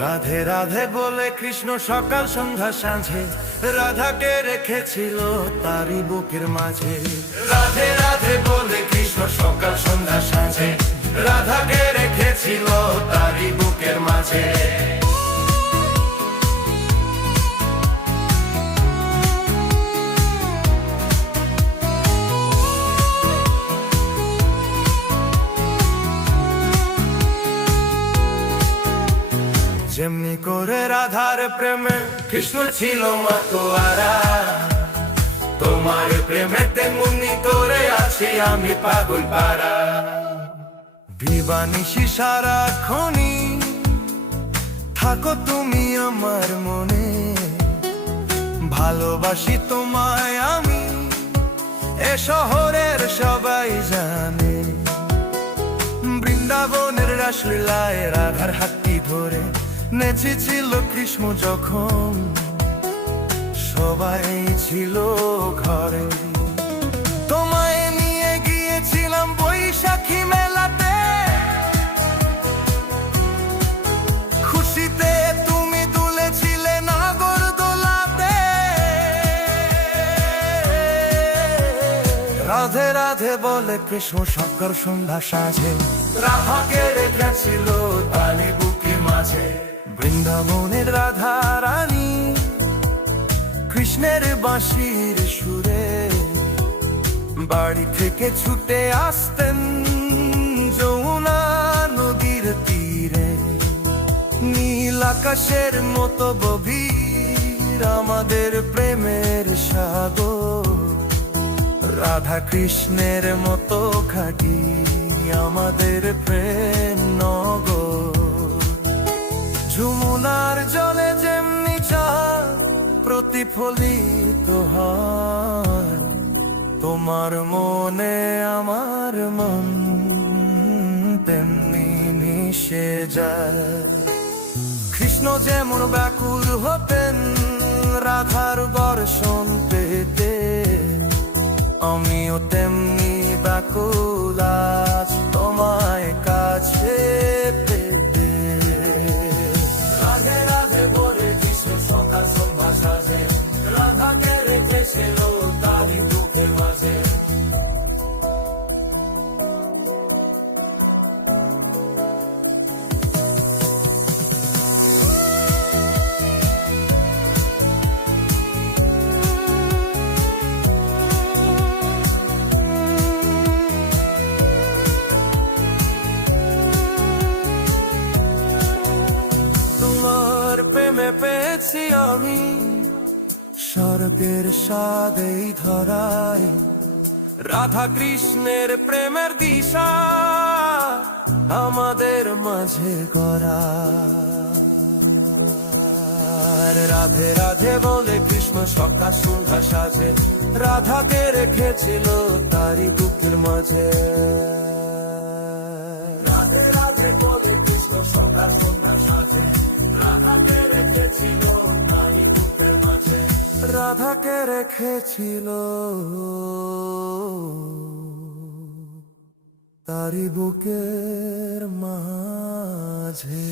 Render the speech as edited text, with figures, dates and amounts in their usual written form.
রাধে রাধে বলে কৃষ্ণ সকাল সন্ধ্যা সাঁঝে রাধাকে রেখেছিল তারই বুকের মাঝে। রাধে রাধে বলে কৃষ্ণ সকাল সন্ধ্যা সাঁঝে রাধাকে রেখেছিল তারই বুকের মাঝে। যেমনি করে রাধার প্রেমে কৃষ্ণ ছিল মাতোয়ারা, তোমার প্রেমে তেমনি করে আছি আমি পাগল পারা। দিবানিশি সারাক্ষণই থাকো তুমি আমার মনে, ভালোবাসি তোমায় আমি এ শহরের সবাই জানে। বৃন্দাবনের রাসলীলায় রাধার হাতটি ধরে নেচেছিল কৃষ্ণ যখন সবাই ছিল ঘরে। তোমায় নিয়ে গিয়েছিলাম বৈশাখী মেলাতে, খুশিতে তুমি দুলেছিলে নাগরদোলাতে। রাধে রাধে বলে কৃষ্ণ সকাল সন্ধ্যা সাঁঝে রাধাকে রেখেছিল তারই বুকের মাঝে। বৃন্দাবনের রাধা রানী কৃষ্ণের বাঁশির সুরে বাড়ি থেকে ছুটে আসতেন যমুনা নদীর তীরে। নীল আকাশের মতো গভীর আমাদের প্রেমের সাগর, রাধা কৃষ্ণের মতো খাঁটি আমাদের প্রেম নগর। যমুনার জলে যেমনি চাঁদ প্রতিফলিত হয়, তোমার মনে আমার মন তেমনি মিশে যায়। কৃষ্ণ যেমন ব্যাকুল হতেন রাধার দর্শন পেতে, আমিও তেমনি ব্যাকুল আজ তোমায় কাছে পেতে। রাধে রাধে বলে কৃষ্ণ সকাল সন্ধ্যা সাঁঝে রাধাকে রেখেছিল তারই বুকের মাঝে। পেয়েছি আমি স্বর্গের স্বাদ এই ধরায়, রাধা কৃষ্ণের প্রেমের দিশা আমাদের মাঝে গড়া। রাধে রাধে বলে কৃষ্ণ সকাল সন্ধ্যা সাঁঝে রাধাকে রেখেছিল তারই বুকের মাঝে। রাধে রাধে বলে কৃষ্ণ সকাল সন্ধ্যা সাঁঝে রাধাকে রেখেছিল তারই বুকের মাঝে। রাধাকে রেখেছিল তারই বুকের মাঝে।